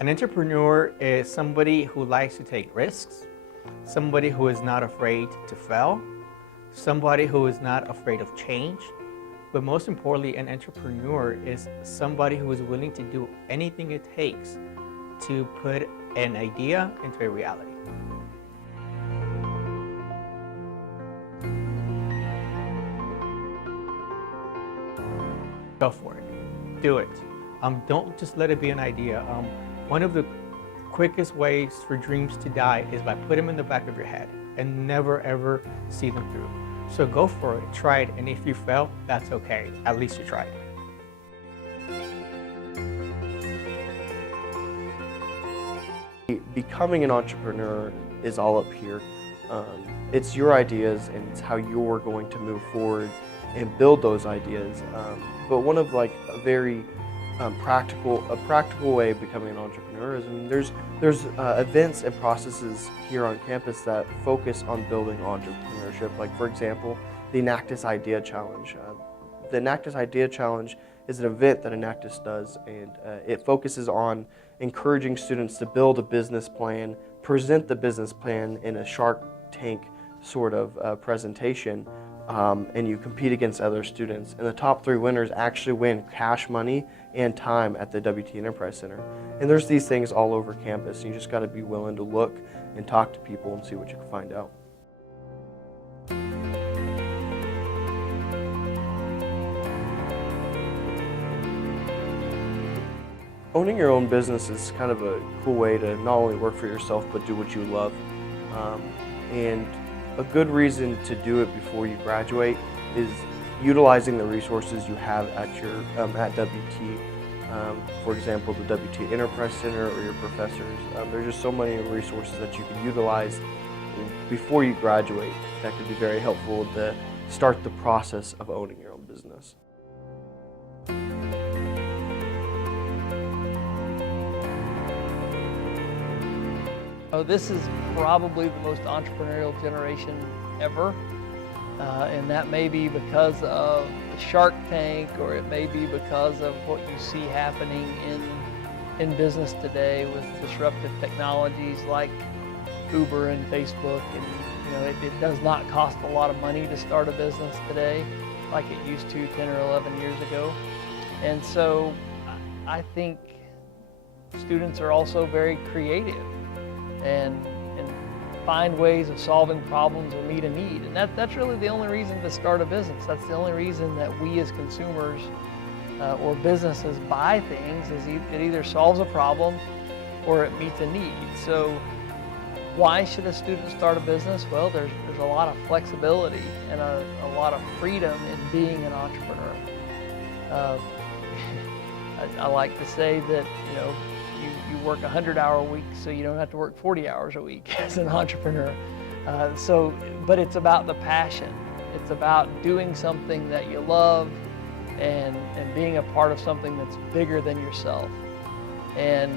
An entrepreneur is somebody who likes to take risks, somebody who is not afraid to fail, somebody who is not afraid of change, but most importantly, an entrepreneur is somebody who is willing to do anything it takes to put an idea into a reality. Go for it. Do it. Don't just let it be an idea. One of the quickest ways for dreams to die is by putting them in the back of your head and never ever see them through. So go for it, try it, and if you fail, that's okay. At least you tried. Becoming an entrepreneur is all up here. It's your ideas and it's how you're going to move forward and build those ideas. But one of a very practical way of becoming an entrepreneur is, there's events and processes here on campus that focus on building entrepreneurship. Like, for example, the Enactus Idea Challenge. The Enactus Idea Challenge is an event that Enactus does, and it focuses on encouraging students to build a business plan, present the business plan in a Shark Tank sort of presentation, and you compete against other students. And the top 3 winners actually win cash money and time at the WT Enterprise Center. And there's these things all over campus, and you just got to be willing to look and talk to people and see what you can find out. Owning your own business is kind of a cool way to not only work for yourself, but do what you love. And a good reason to do it before you graduate is utilizing the resources you have at your at WT. For example, the WT Enterprise Center or your professors. There's just so many resources that you can utilize before you graduate that could be very helpful to start the process of owning your own business. Oh, this is probably the most entrepreneurial generation ever, and that may be because of the Shark Tank, or it may be because of what you see happening in business today with disruptive technologies like Uber and Facebook. And it does not cost a lot of money to start a business today like it used to 10 or 11 years ago. And so I think students are also very creative and find ways of solving problems or meet a need. And that's really the only reason to start a business. That's the only reason that we as consumers or businesses buy things, is it either solves a problem or it meets a need. So why should a student start a business? Well, there's a lot of flexibility and a lot of freedom in being an entrepreneur. I like to say that, you work 100-hour week, so you don't have to work 40 hours a week as an entrepreneur. But it's about the passion. It's about doing something that you love and being a part of something that's bigger than yourself. And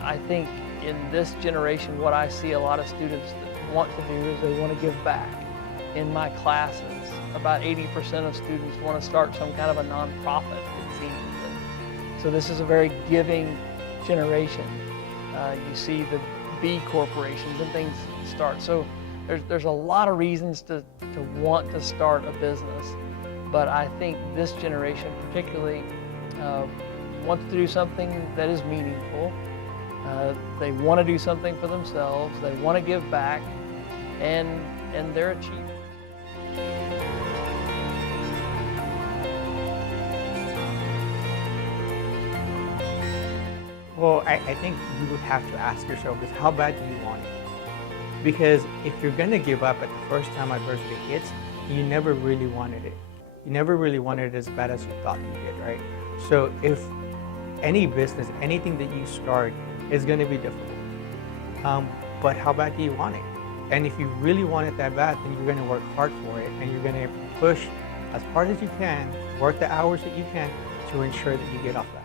I think in this generation, what I see a lot of students that want to do is they want to give back. In my classes, about 80% of students want to start some kind of a nonprofit, it seems. And so this is a very giving generation. You see the B corporations and things start. So there's a lot of reasons to want to start a business, but I think this generation particularly wants to do something that is meaningful. They want to do something for themselves. They want to give back, and they're achieving. Well, I think you would have to ask yourself is, how bad do you want it? Because if you're going to give up at the first time adversity hits, you never really wanted it. You never really wanted it as bad as you thought you did, right? So if any business, anything that you start is going to be difficult. But how bad do you want it? And if you really want it that bad, then you're going to work hard for it, and you're going to push as hard as you can, work the hours that you can to ensure that you get off that.